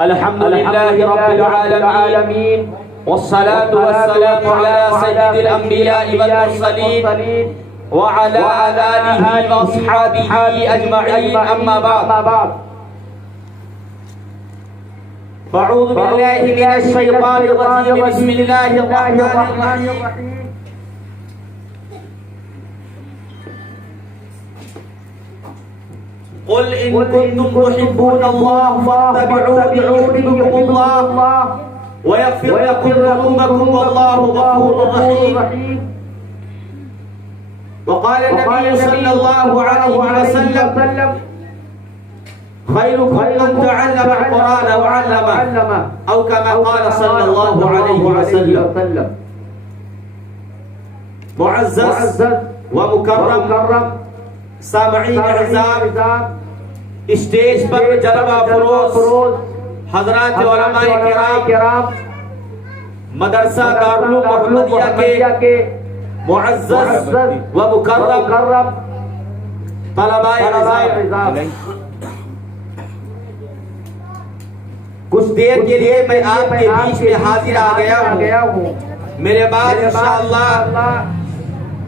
الحمد لله رب العالمين والصلاة والسلام على سيد الأنبياء والمرسلين وعلى آله وأصحابه أجمعين أما بعد فأعوذ بالله من الشيطان الرجيم بسم الله الرحمن الرحيم قل إن كنتم تحبون الله فاتبعوني يحببكم الله ويغفر لكم ذنوبكم والله غفور رحيم. وقال النبي صلى الله عليه وسلم خيركم من تعلم القرآن وعلمه أو كما قال صلى الله عليه وسلم. معزز ومكرم سامعین اعزام، اسٹیج پر جلوہ فروز حضرات علماء کرام، مدرسہ دارالعلوم محمدیہ کے معزز و مکرم طلباء اعزام، کچھ دیر کے لیے میں آپ کے بیچ میں حاضر آ گیا ہوں. میرے بعد انشاءاللہ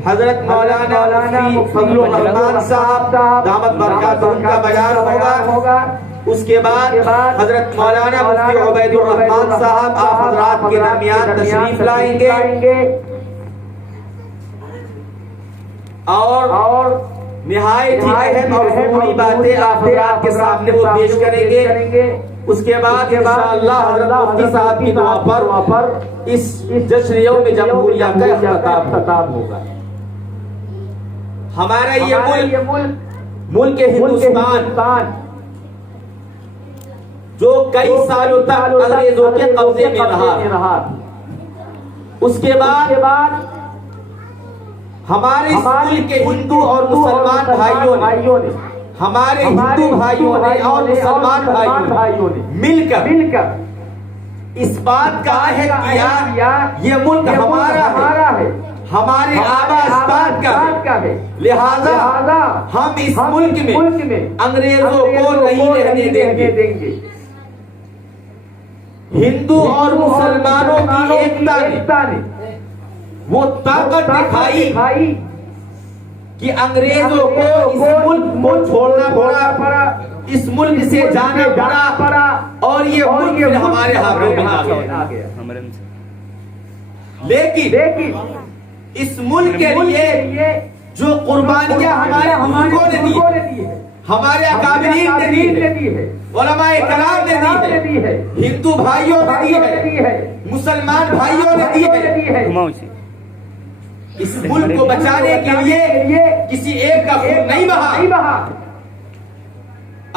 حضرت مولانا مفتی فضل الرحمان صاحب دامت برکاتہم کا بیان ہوگا. اس کے بعد حضرت مولانا مفتی عبید الرحمان صاحب آپ حضرات کے درمیان تشریف لائیں گے اور نہایت ہی اہم اور ضروری باتیں آپ حضرات کے سامنے وہ پیش کریں گے. اس کے بعد انشاءاللہ حضرت مفتی صاحب کی دعا پر اس جشن یوم جمہوریہ کا اختتام ہوگا. ہمارا یہ ملک ہندوستان جو کئی سالوں تک انگریزوں کے قبضے میں رہا، اس کے بعد ہمارے ملک کے ہندو اور مسلمان بھائیوں نے، ہمارے ہندو بھائیوں نے اور مسلمان بھائیوں نے مل کر اس بات کا عہد کیا یہ ملک ہمارا ہے، ہمارے آبا اجداد کا ہے، لہذا ہم اس ملک میں انگریزوں کو نہیں رہنے دیں گے. ہندو اور مسلمانوں کی ایکتا نے وہ طاقت دکھائی کہ انگریزوں کو اس ملک کو چھوڑنا پڑا، اس ملک سے جانا پڑا اور یہ ملک ہمارے ہاتھوں میں آ گیا. لیکن اس ملک کے لیے جو قربانیاں ہمارے بزرگوں نے دی، ہمارے اکابرین نے دی ہے، علماء کرام نے دی ہے، ہندو بھائیوں نے دی ہے، مسلمان بھائیوں نے دی ہے، اس ملک کو بچانے کے لیے کسی ایک کا خون نہیں بہا.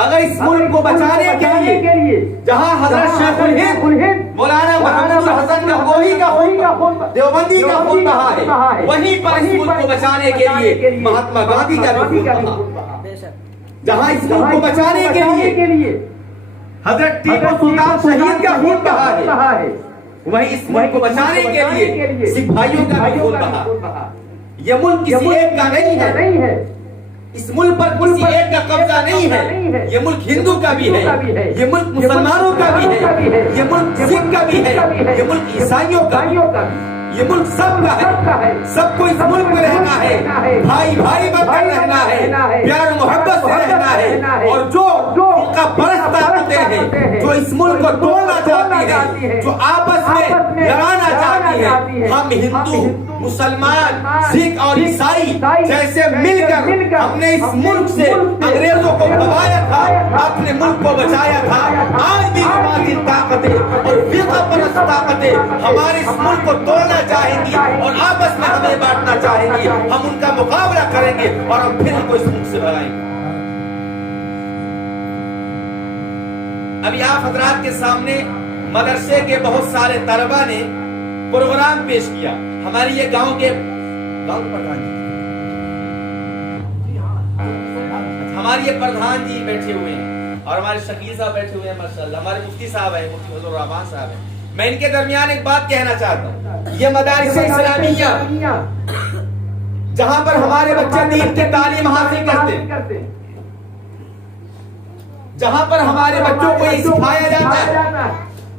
اگر اس ملک کو بچانے کے لیے جہاں حضرت شیخ الہند مولانا محمد الحسن گنگوہی کا خون، دیوبندی کا خون بہا ہے، وہیں پر اس ملک کو بچانے کے لیے مہاتما گاندھی کا بھی خون بہا. جہاں اس ملک کو بچانے کے لیے حضرت ٹیپو سلطان شہید کا خون بہا ہے، وہیں اس ملک کو بچانے کے لیے سکھ بھائیوں کا بھی خون بہا. یہ ملک کسی ایک کا نہیں ہے، اس ملک پر کسی ایک کا قبضہ نہیں ہے. یہ ملک ہندو کا بھی ہے، یہ ملک مسلمانوں کا بھی ہے، یہ ملک سکھ کا بھی ہے، یہ ملک عیسائیوں کا بھی ہے، یہ ملک سب کا ہے. سب کو اس ملک میں رہنا ہے، بھائی بھائی بن کر رہنا ہے، پیار محبت سے رہنا ہے. اور جو فرقہ پرست طاقتیں ہیں جو اس ملک کو توڑنا چاہتی ہیں، جو آپس میں لڑانا چاہتی ہیں، ہم ہندو مسلمان سکھ اور عیسائی جیسے مل کر ہم نے اس ملک سے انگریزوں کو بھگایا تھا، اپنے ملک کو بچایا تھا. آج بھی باطل طاقتیں اور فرقہ پرست طاقتیں ہمارے اس ملک کو توڑنا چاہیں گی اور آپس میں ہمیں بانٹنا چاہیں گی. ہم ان کا مقابلہ کریں گے اور ہم پھر ان کو اس ملک سے بھگائیں گے. ابھی آپ حضرات کے سامنے مدرسے کے بہت سارے طلبہ نے پروگرام پیش کیا. ہمارے یہ گاؤں کے پردھان جی، ہمارے یہ پردھان جی بیٹھے ہوئے ہیں اور ہمارے شکیل صاحب بیٹھے ہوئے ہیں ماشاءاللہ، ہمارے مفتی صاحب ہیں، مفتی فضل الرحمان صاحب ہیں. میں ان کے درمیان ایک بات کہنا چاہتا ہوں. یہ مدارس اسلامیہ جہاں پر ہمارے بچے دین کی تعلیم حاصل کرتے، جہاں پر ہمارے بچوں کو یہ سکھایا جاتا ہے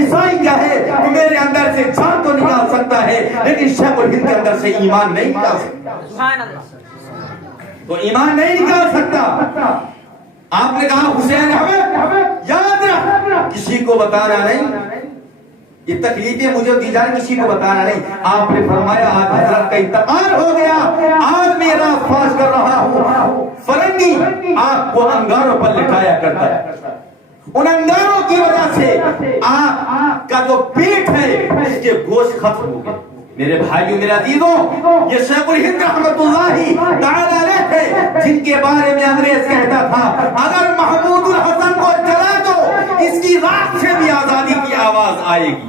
عیسائی کیا ہے تو میرے اندر سے جان تو نکال سکتا ہے لیکن شیخ الہند کے اندر سے ایمان نہیں نکال سکتا. سبحان اللہ. تو ایمان نہیں نکال سکتا. آپ نے کہا حسین احمد یاد رکھ کسی کو بتانا نہیں, یہ تکلیفیں مجھے دی جائیں کسی کو بتانا نہیں. آپ نے فرمایا آج حضرت کا انتقال ہو گیا, آج میں راز فاش کر رہا ہوں. فرنگی آپ کو انگاروں پر لٹایا کرتا ہے, ان انگاروں کی وجہ سے آپ کا جو پیٹ ہے اس کے گوشت ختم ہو گئے. میرے بھائیوں میرے عزیزوں, یہ شیخ الہند رحمت اللہ تعالی علیہ تھے جن کے بارے میں انگریز کہتا تھا اگر محمود الحسن کو جلا دو اس کی راکھ سے بھی آزادی کی آواز آئے گی.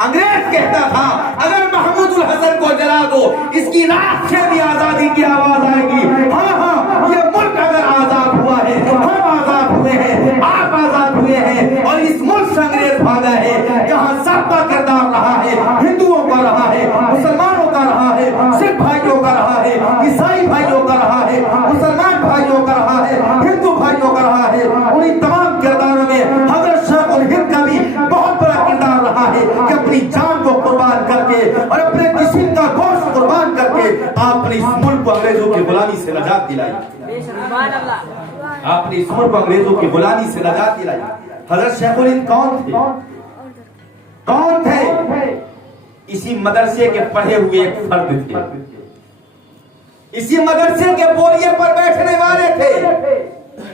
انگریز کہتا تھا اگر محمود الحسن کو جلا دو اس کی راکھ سے بھی آزادی کی آواز آئے گی. ہاں ہاں, یہ ملک اگر آزاد ہوا ہے, ہم آزاد ہوئے ہیں, آپ آزاد ہوئے ہیں, اور اس ملک سے انگریز بھاگا ہے جہاں سب کا کردار رہا ہے, ہندوؤں کا رہا ہے, مسلمانوں کا رہا ہے, سکھ بھائیوں کا رہا ہے, عیسائی بھائیوں کا رہا ہے, مسلمان بھائیوں کا رہا ہے, ہندو بھائیوں کا رہا ہے. انہیں تمام کرداروں میں حضرت شیخ الہند کا بھی بہت بڑا کردار رہا ہے کہ اپنی جان کو قربان کر کے اور اپنے جسم کا گوشت قربان کر کے آپ نے اس ملک کو انگریزوں کی غلامی سے نجات دلائی. سبحان اللہ. آپ نے اس ملک کو انگریزوں کی غلامی سے نجات دلائی. حضرت شیخ الہند کون تھے؟ کون تھے؟ اسی مدرسے کے پڑھے ہوئے ایک فرد تھے, اسی مدرسے کے بوریے پر بیٹھنے والے تھے,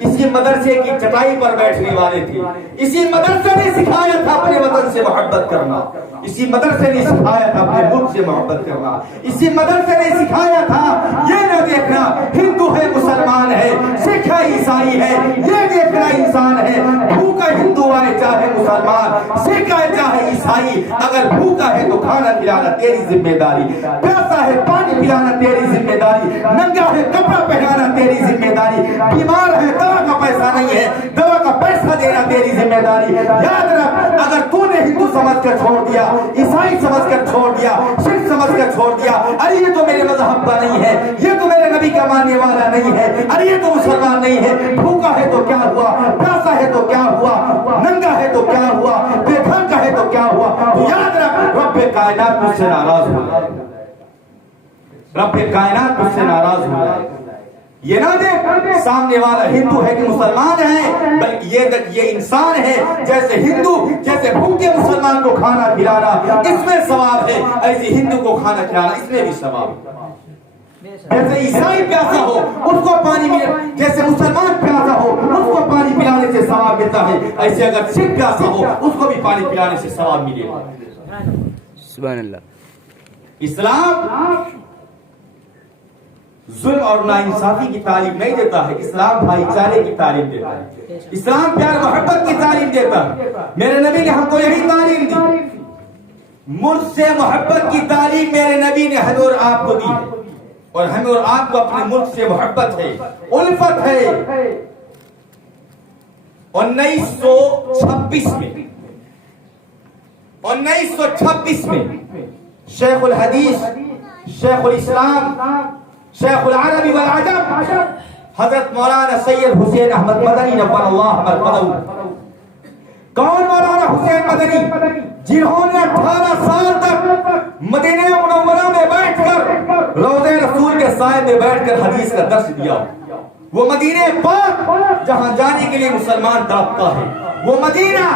اسی مدرسے کی چٹائی پر بیٹھنے والے تھے. اسی مدرسے نے سکھایا تھا اپنے وطن سے محبت کرنا, اسی مدرسے نے سکھایا تھا اپنے ملک سے محبت کرنا, اسی مدرسے نے سکھایا تھا یہ نہ دیکھنا ہندو ہے مسلمان ہے, سکھ ہے عیسائی ہے, یہ دیکھنا انسان ہے بھوکا ہندو ہے چاہے مسلمان, سکھ ہے چاہے عیسائی, اگر بھوکا ہے تو کھانا کھلانا تیری ذمہ داری, پیاسا ہے پانی پلانا تیری ذمہ داری, ننگا ہے کپڑا پہنانا تیری ذمہ داری, بیمار ہے دوا کا پیسہ نہیں ہے دوا کا پیسہ دینا تیری ذمہ داری. یاد رکھ اگر تو نے ہندو سمجھ کر چھوڑ دیا, عیسائی سمجھ کر چھوڑ دیا, سکھ سمجھ کر چھوڑ دیا, ارے یہ تو میرے مذہب کا نہیں ہے, یہ تو میرے نبی کا ماننے والا نہیں ہے, ارے یہ تو مسلمان نہیں ہے, بھوکا ہے تو کیا ہوا, پیاسا ہے تو کیا ہوا, ننگا ہے تو کیا ہوا, بے گھر کا ہے تو کیا ہوا, تو یاد رکھ رب کائنات مجھ سے ناراض ہو جائے, رب کائنات مجھ سے ناراض ہو جائے. یہ نہ دیکھ سامنے والا ہندو ہے کہ مسلمان ہے, بلکہ یہ دیکھ یہ انسان ہے, جیسے ہندو جیسے بھوکے مسلمان کو کھانا کھلانا اس میں ثواب ہے, ایسے ہندو کو کھانا کھلانا اس میں بھی ثواب ہے. جیسے عیسائی پیاسا ہو اس کو پانی ملے, جیسے مسلمان پیاسا ہو اس کو پانی پلانے سے ثواب ملتا ہے, ایسے اگر سکھ پیاسا ہو اس کو بھی پانی پلانے سے ثواب ملے گا. سبحان اللہ. اسلام ظلم اور ناانصافی کی تعلیم نہیں دیتا ہے, اسلام بھائی چارے کی تعلیم دیتا ہے, اسلام پیار محبت کی تعلیم دیتا ہے. میرے نبی نے ہم کو یہی تعلیم دی, ملک سے محبت کی تعلیم میرے نبی نے ہمیں اور آپ کو دی ہے, اور ہمیں اور آپ کو اپنے ملک سے محبت ہے, الفت ہے. 1926 میں شیخ الحدیث, شیخ الاسلام, شیخ العربی والعجم حضرت مولانا سید حسین احمد مدنی نور اللہ مرقدہ. کون مولانا حسین مدنی؟ جنہوں نے 18 سال تک مدینہ منورہ میں بیٹھ کر روضہ رسول کے سائے میں بیٹھ کر حدیث کا درس دیا. وہ مدینہ پاک جہاں جانے کے لیے مسلمان تڑپتا ہے, وہ مدینہ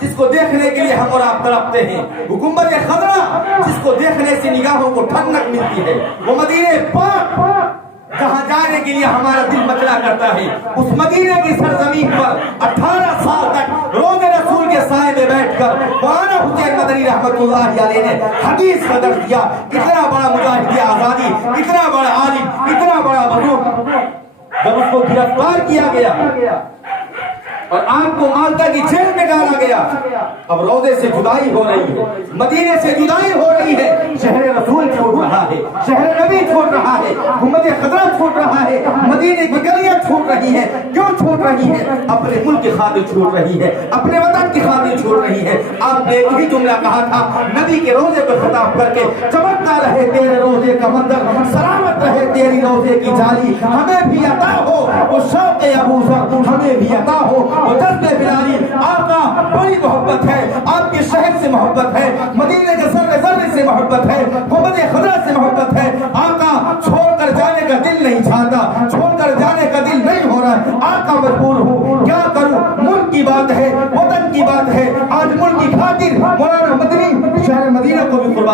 جس کو دیکھنے کے لیے ہم اور آپ تڑپتے ہیں, وہ گنبد خضرا جس کو دیکھنے سے نگاہوں کو ٹھنڈک ملتی ہے, وہ مدینہ پاک جہاں جانے کے لیے ہمارا دل مچلا کرتا ہے. اس مدینہ کی سرزمین پر 18 سال تک روضہ رسول کے سائے میں بیٹھ کر مولانا حسین مدنی رحمت اللہ علیہ نے حدیث کا درس دیا. کتنا بڑا مجاہد آزادی, کتنا بڑا عالم, کتنا بڑا بزرگ. جب اس کو گرفتار کیا گیا اور آپ کو مالٹا کی جیل میں ڈالا گیا, اب روضے سے جدائی ہو رہی ہے, مدینے سے جدائی ہو رہی ہے, شہر رسول چھوٹ رہا ہے, شہر نبی چھوٹ رہا ہے, گنبد خضرا چھوٹ رہا ہے, مدینے کی گلیاں چھوٹ رہی ہیں. کیوں چھوٹ رہی ہے؟ اپنے ملک کی خاطر چھوٹ رہی ہے, اپنے وطن کی خاطر چھوٹ رہی ہے. آپ نے یہی جملہ کہا تھا نبی کے روضے پر خطاب کر کے, چمکتا رہے تیرے روضے کا منظر, سلامت رہے تیری روضے کی جالی, ہمیں بھی عطا ہو وہ شوق ابو ذر, ہمیں بھی عطا ہو وہ جذب بلالی. آقا بڑی محبت ہے, آپ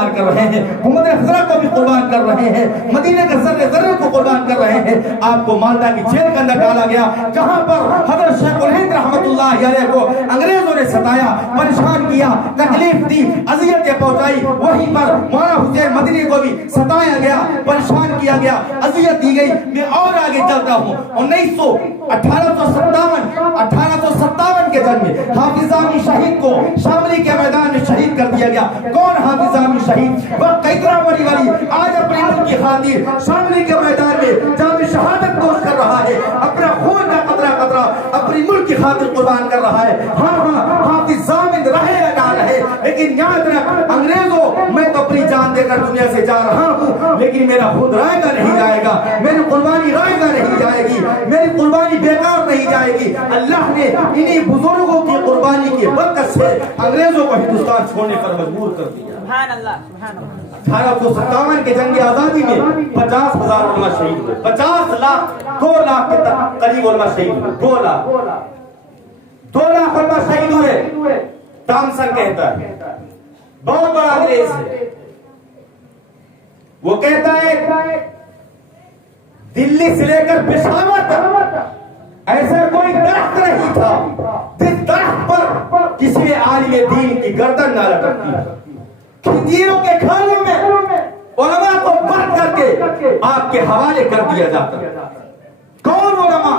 قربان کر رہے ہیں, محمد خزرہ کو بھی قربان کر رہے ہیں, مدینے کے ذرے ذرے کو قربان کر رہے ہیں. آپ کو مالدہ کی جیل کے اندر ڈالا گیا, جہاں پر حضرت شیخ الہند رحمۃ اللہ علیہ کو انگریزوں نے ستایا, پریشان کیا, تکلیف دی, اذیتیں پہنچائی. وہیں پر مولانا حسین مدنی کو بھی ستایا گیا, پریشان کیا گیا, اذیت دی گئی. میں اور آگے چلتا ہوں. 1857 کے جنگ میں حافظ ضامی شہید کو شاملی کے میدان میں شہید کر دیا گیا. کون حافظ ضامی شہید؟ وہ قیدرہ بڑی والی آج اپنے ملک کی خاطر شاملی کے میدان میں جام شہادت نوش کر رہا ہے, اپنا خون کا قطرہ قطرہ اپنی ملک کی خاطر قربان کر رہا ہے. ہاں حافظ ضامن رہے یا نہ رہے, لیکن یاد رکھ انگریزوں, میں تو اپنی جان دے کر دنیا سے جا رہا ہوں, لیکن میرا خود رائے گا نہیں جائے گا, میری قربانی رائے گا نہیں جائے گی, میری قربانی بیکار نہیں جائے گی. اللہ نے انہی بزرگوں کی قربانی کی برکت سے انگریزوں کو ہندوستان چھوڑنے پر مجبور کر دیا. سبحان اللہ, سبحان اللہ. 1857 کے جنگ آزادی میں 50,000 علماء شہید ہوئے, 50 لاکھ 2 لاکھ کے قریب علماء شہید ہوئے, 2 لاکھ علماء شہید ہوئے. تامسن کہتا ہے, بہت بڑا انگریز ہے, وہ کہتا ہے دلی سے لے کر پشاور تک ایسا کوئی درخت نہیں تھا جس درخت پر کسی عالم دین کی گردن نہ لٹکتی. کھجوروں کے کھانوں میں علماء کو بند کر کے آپ کے حوالے کر دیا جاتا. کون علماء؟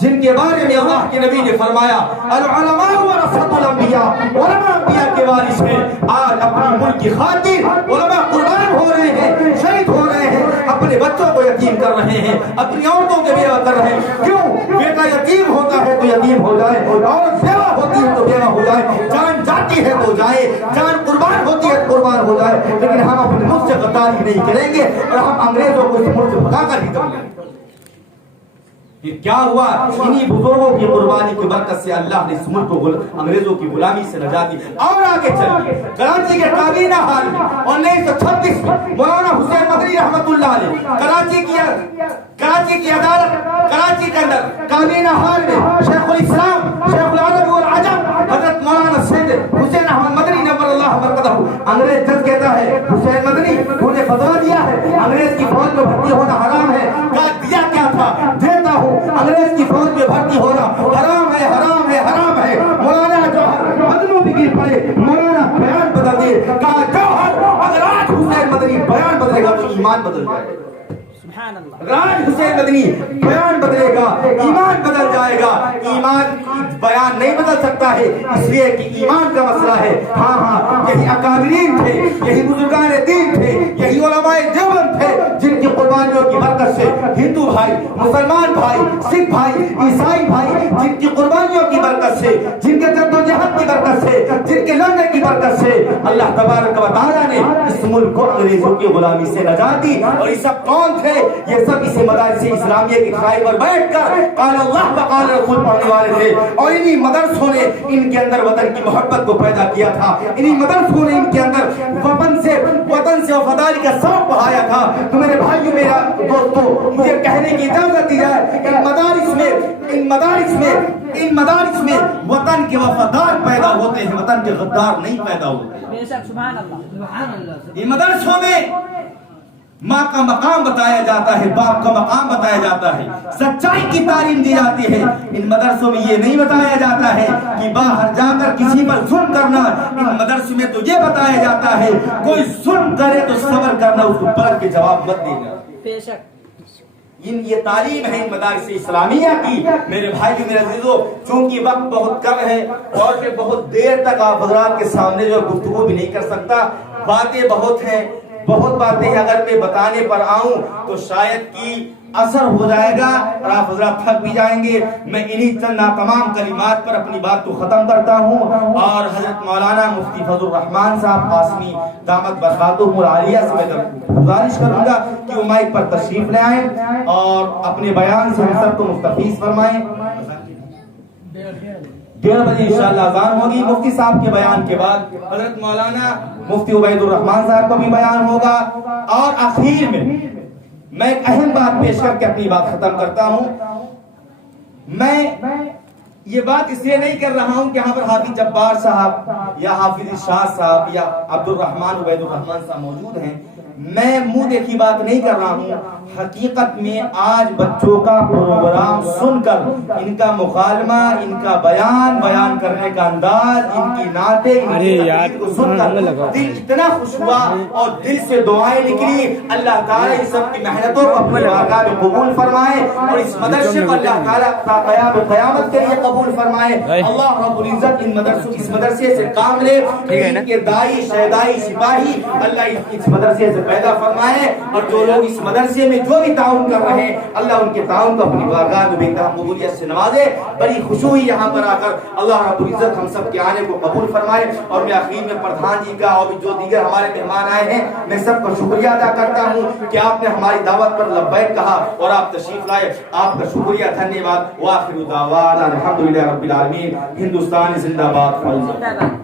جن کے بارے میں اللہ کے نبی نے فرمایا العلماء ورثۃ الانبیاء, علماء انبیاء کے وارث ہیں. آج اپنی ملک کی خاطر علماء قربان ہو رہے ہیں, شہید ہو رہے ہیں, اپنے بچوں کو یتیم کر رہے ہیں, اپنی عورتوں کے بیوہ کر رہے ہیں. کیوں؟ بیٹا یتیم ہوتا ہے تو یتیم ہو جائے, عورت بیوہ ہوتی ہے تو بیوہ ہو جائے, جان جاتی ہے تو جائے, جان قربان ہوتی ہے تو قربان ہو جائے. لیکن ہم اپنے ملک سے غداری نہیں کریں گے اور ہم انگریزوں کو اس ملک سے بھگا کر ہی دیں گے. یہ کیا ہوا؟ انہی بزرگوں کی قربانی کی برکت سے اللہ نے اس ملک کو انگریزوں کی غلامی سے نجات دی. اور آگے چلیے, کراچی کے کابینہ حال میں 1936 میں مولانا حسین مدنی رحمۃ اللہ علیہ کراچی کی عدالت, کراچی کے اندر کابینہ حال میں شیخ الاسلام, شیخ العرب والعجم حضرت مولانا سید حسین احمد مدنی نور اللہ برکتہ, انگریز جج کہتا ہے حسین مدنی انہوں نے فتویٰ دیا ہے انگریز کی فوج میں بھرتی ہونا حرام ہے. کہا دیا کیا تھا؟ دیتا ہوں, انگریز کی فوج میں بھرتی ہونا حرام ہے, حرام ہے, حرام ہے. مولانا جوہر مدنوں بھی گر پڑے, مولانا بیان بدل دیے. کہا جوہر اگر آج حسین مدنی بیان بدلے گا تو ایمان بدل جائے گا. راج حسین مدنی بیان بدلے گا, ایمان بدل جائے گا. ایمان بیان نہیں بدل سکتا ہے, اس لیے کہ ایمان کا مسئلہ ہے. ہاں یہی اکابرین تھے, یہی بزرگان دین تھے, یہی علماء دیوبند تھے جن کی قربانیوں کی برکت سے ہندو بھائی, مسلمان بھائی, سکھ بھائی, عیسائی بھائی, جن کی قربانیوں کی برکت سے, جن کے جدوجہد کی برکت سے, جن کے لڑنے کی برکت سے اللہ تبارک و تعالیٰ نے اس ملک کو انگریزوں کی غلامی سے نجات دی. اور یہ سب کون تھے؟ یہ سب اسی مدارس اسلامیہ کی کھائی پر بیٹھ کر قال اللہ و قال رسول پڑھنے والے تھے. اور انہی مدرسوں نے ان کے اندر وطن کی محبت کو پیدا کیا تھا. انہی مدرسوں نے ان کے اندر وطن سے وفاداری کا سبق بڑھایا تھا. تو میرے بھائیو, میرا دوستو, مجھے کہنے کی اجازت دی جائے, ان مدارس میں وطن کے وفادار پیدا ہوتے ہیں, وطن کے غدار نہیں پیدا ہوتے. بے شک, سبحان اللہ, سبحان اللہ. ان مدرسوں میں ماں کا مقام بتایا جاتا ہے, باپ کا مقام بتایا جاتا ہے, سچائی کی تعلیم دی جاتی ہے. ان مدرسوں میں یہ نہیں بتایا جاتا ہے کہ باہر جا کر کسی پر ظلم کرنا. ان مدرسوں میں تو یہ بتایا جاتا ہے کوئی ظلم کرے تو صبر کرنا, اس کو پلٹ کے جواب مت دینا. بے شک, یہ تعلیم ہے ان مدارس اسلامیہ کی. میرے بھائی, میرے عزیزو, چونکہ وقت بہت کم ہے اور میں بہت دیر تک آپ حضرات کے سامنے جو گفتگو بھی نہیں کر سکتا, باتیں بہت ہیں, بہت باتیں اگر میں بتانے پر آؤں تو شاید کی اثر ہو جائے گا اور آپ حضرات تھک بھی جائیں گے. میں انہی چند تمام کلمات پر اپنی بات کو ختم کرتا ہوں اور حضرت مولانا مفتی فضل الرحمان صاحب قاسمی دامت برکاتہم العالیہ سے میں گزارش کروں گا کہ وہ مائک پر تشریف لے آئیں اور اپنے بیان سے ہم سب کو مستفیض فرمائیں. 1:30 بجے انشاءاللہ اذان ہوگی. مفتی صاحب کے بیان کے بعد حضرت مولانا مفتی عبید الرحمان صاحب کا بھی بیان ہوگا. اور آخر میں ایک اہم بات پیش کر کے اپنی بات ختم کرتا ہوں. میں یہ بات اس لیے نہیں کر رہا ہوں کہ یہاں پر حافظ جبار صاحب یا حافظ ارشاد صاحب یا عبد الرحمن عبید الرحمن صاحب موجود ہیں، میں منہ دیکھی بات نہیں کر رہا ہوں۔ حقیقت میں آج بچوں کا پروگرام سن کر ان کا مکالمہ، ان کا بیان کرنے کا انداز، ان کی نعتیں، ان کی تقریر کو سن کر دل اتنا خوش ہوا اور دل سے دعائیں نکلی۔ اللہ تعالیٰ ان سب کی محنتوں کو اپنی بارگاہ میں قبول فرمائے اور اس مدرسے کو اللہ تعالیٰ قیامت کے لیے قبول فرمائے۔ اللہ رب العزت اس مدرسے سے کام لے، ان کے دائی شہدائی سپاہی اللہ اس مدرسے سے پیدا فرمائے، اور جو لوگ اس مدرسے میں جو بھی تعاون کر رہے ہیں اللہ ان کے تعاون کو اپنی بارگاہ میں بے قبولیت سے نوازے۔ بڑی خوشی ہوئی یہاں پر آ کر، اللہ رب العزت ہم سب کے آنے کو قبول فرمائے۔ اور میں آخر میں پردھان جی کا اور جو دیگر ہمارے مہمان آئے ہیں میں سب کو شکریہ ادا کرتا ہوں کہ آپ نے ہماری دعوت پر لبیک کہا اور آپ تشریف لائے، آپ کا شکریہ، دھنیہ واد۔ وآخر دعوانا الحمدللہ رب العالمین۔ ہندوستان زندہ باد۔